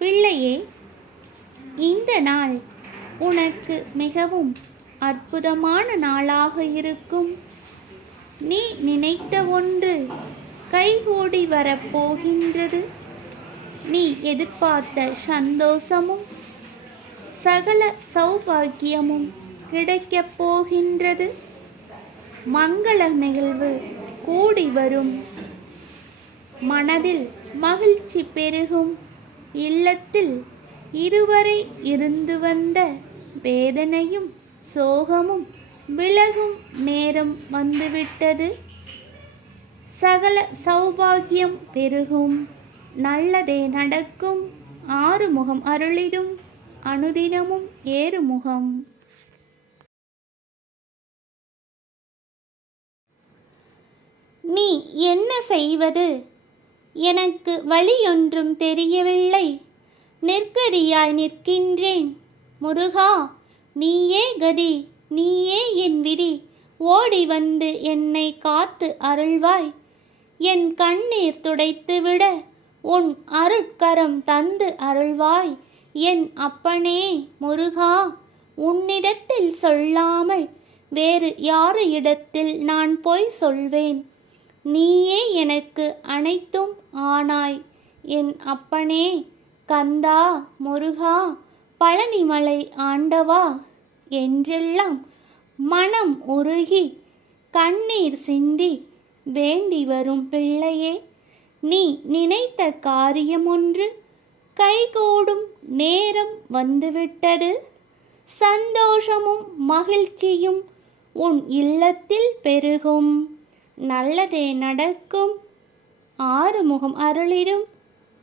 பிள்ளையே, இந்த நாள் உனக்கு மிகவும் அற்புதமான நாளாக இருக்கும். நீ நினைத்த ஒன்று கைகூடி வரப்போகின்றது. நீ எதிர்பார்த்த சந்தோஷமும் சகல சௌபாக்கியமும் கிடைக்கப் போகின்றது. மங்கள நிகழ்வு கூடி வரும். மனதில் மகிழ்ச்சி பெருகும். இல்லத்தில் இதுவரை இருந்து வந்த வேதனையும் சோகமும் விலகும் நேரம் வந்துவிட்டது. சகல சௌபாகியம் பெருகும். நல்லதே நடக்கும். ஆறுமுகம் அருளிடும். அனுதினமும் ஏறுமுகம். நீ என்ன செய்வது? எனக்கு வழியொன்றும் தெரியவில்லை. நிர்கதியாய் நிற்கின்றேன். முருகா, நீயே கதி, நீயே என் விதி. ஓடி வந்து என்னை காத்து அருள்வாய். என் கண்ணீர் துடைத்துவிட உன் அருட்கரம் தந்து அருள்வாய். என் அப்பனே முருகா, உன்னிடத்தில் சொல்லாமல் வேறு யாரு இடத்தில் நான் போய் சொல்வேன்? நீயே எனக்கு அனைத்தும் ஆனாய். என் அப்பனே கந்தா, முருகா, பழனிமலை ஆண்டவா என்றெல்லாம் மனம் உருகி கண்ணீர் சிந்தி வேண்டி வரும் பிள்ளையே, நீ நினைத்த காரியம் ஒன்று கைகூடும் நேரம் வந்துவிட்டது. சந்தோஷமும் மகிழ்ச்சியும் உன் இல்லத்தில் பெருகும். நல்லதே நடக்கும். ஆறுமுகம் அருளிடும்.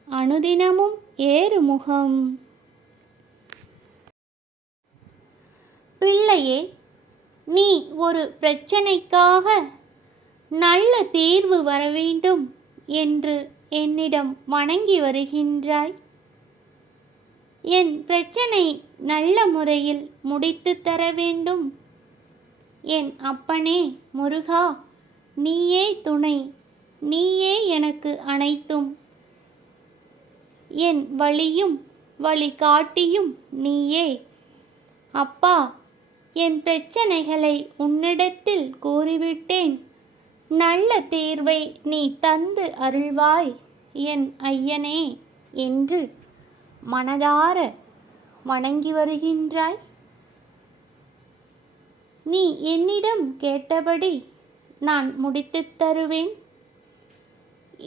அனுதினமும் ஏறுமுகம். பிள்ளையே, நீ ஒரு பிரச்சனைக்காக நல்ல தீர்வு வர வேண்டும் என்று என்னிடம் வணங்கி வருகின்றாய். என் பிரச்சனை நல்ல முறையில் முடித்து தர வேண்டும். என் அப்பனே முருகா, நீயே துணை, நீயே எனக்கு அனைத்தும். என் வழியும் வழிகாட்டியும் நீயே. அப்பா, என் பிரச்சனைகளை உன்னிடத்தில் கூறிவிட்டேன். நல்ல தீர்வை நீ தந்து அருள்வாய் என் ஐயனே என்று மனதார வணங்கி வருகின்றாய். நீ என்னிடம் கேட்டபடி நான் முடித்துத் தருவேன்.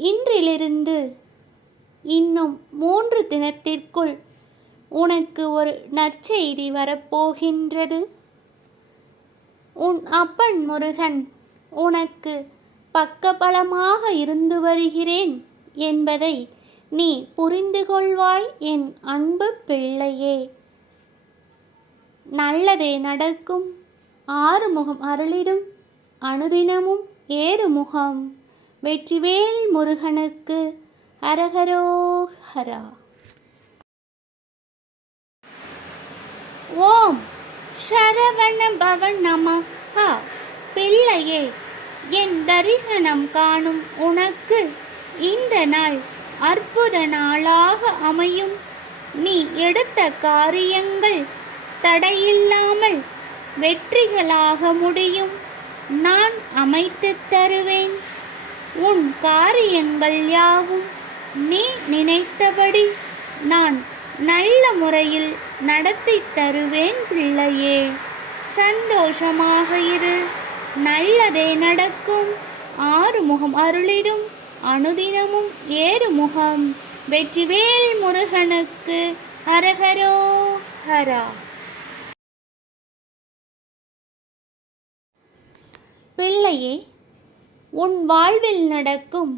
இன்றிலிருந்து இன்னும் 3 தினத்திற்குள் உனக்கு ஒரு நற்செய்தி வரப்போகின்றது. உன் அப்பன் முருகன் உனக்கு பக்கபலமாக இருந்து வருகிறேன் என்பதை நீ புரிந்து கொள்வாய் என் அன்பு பிள்ளையே. நல்லதே நடக்கும். ஆறுமுகம் அருளிடும். அனுதினமும் ஏறுமுகம். வெற்றிவேல் முருகனுக்கு ஹரஹரோஹரா. ஓம் சரவண பவன் நமஹ. பிள்ளையே, என் தரிசனம் காணும் உனக்கு இந்த நாள் அற்புத நாளாக அமையும். நீ எடுத்த காரியங்கள் தடையில்லாமல் வெற்றிகளாக முடியும். நான் அமைத்துத் தருவேன். உன் காரியங்கள் யாவும் நீ நினைத்தபடி நான் நல்ல முறையில் நடத்தி தருவேன் பிள்ளையே. சந்தோஷமாக இரு. நல்லதே நடக்கும். ஆறுமுகம் அருளிடும். அனுதினமும் ஏறுமுகம். வெற்றிவேல் முருகனுக்கு ஹரஹரோஹரா. பிள்ளையே, உன் வாழ்வில் நடக்கும்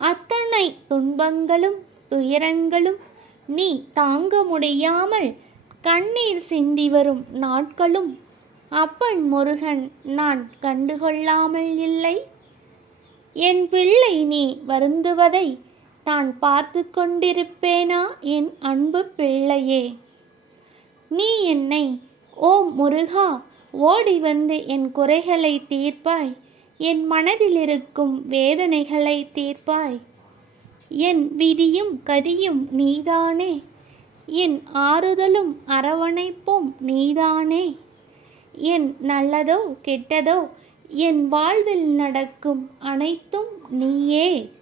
அத்தனை துன்பங்களும் துயரங்களும் நீ தாங்க முடியாமல் கண்ணீர் சிந்தி வரும் நாட்களும் அப்பன் முருகன் நான் கண்டுகொள்ளாமல் இல்லை. என் பிள்ளை நீ வருந்துவதை நான் பார்த்து கொண்டிருப்பேனா என் அன்பு பிள்ளையே? நீ என்னை ஓம் முருகா ஓடி வந்து என் குறைகளை தீர்ப்பாய். என் மனதில் இருக்கும் வேதனைகளை தீர்ப்பாய். என் விதியும் கதியும் நீதானே. என் ஆறுதலும் அரவணைப்பும் நீதானே. என் நல்லதோ கெட்டதோ என் வாழ்வில் நடக்கும் அனைத்தும் நீயே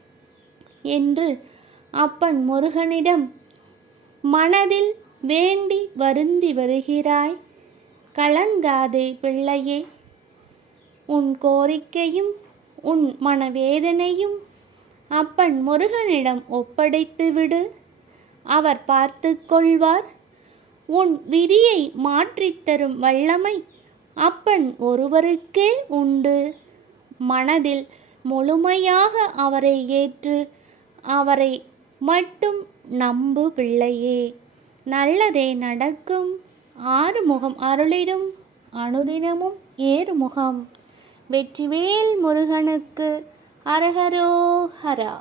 என்று அப்பன் முருகனிடம் மனதில் வேண்டி வருந்தி வருகிறாய். கலங்காதே பிள்ளையே. உன் கோரிக்கையும் உன் மனவேதனையும் அப்பன் முருகனிடம் ஒப்படைத்துவிடு. அவர் பார்த்து கொள்வார். உன் விதியை மாற்றித்தரும் வல்லமை அப்பன் ஒருவருக்கே உண்டு. மனதில் முழுமையாக அவரை ஏற்று அவரை மட்டும் நம்பு பிள்ளையே. நல்லதே நடக்கும். ஆறுமுகம் அருளிடும் அனுதினமும் ஏறுமுகம். வெற்றிவேல் முருகனுக்கு அரஹரோஹரா.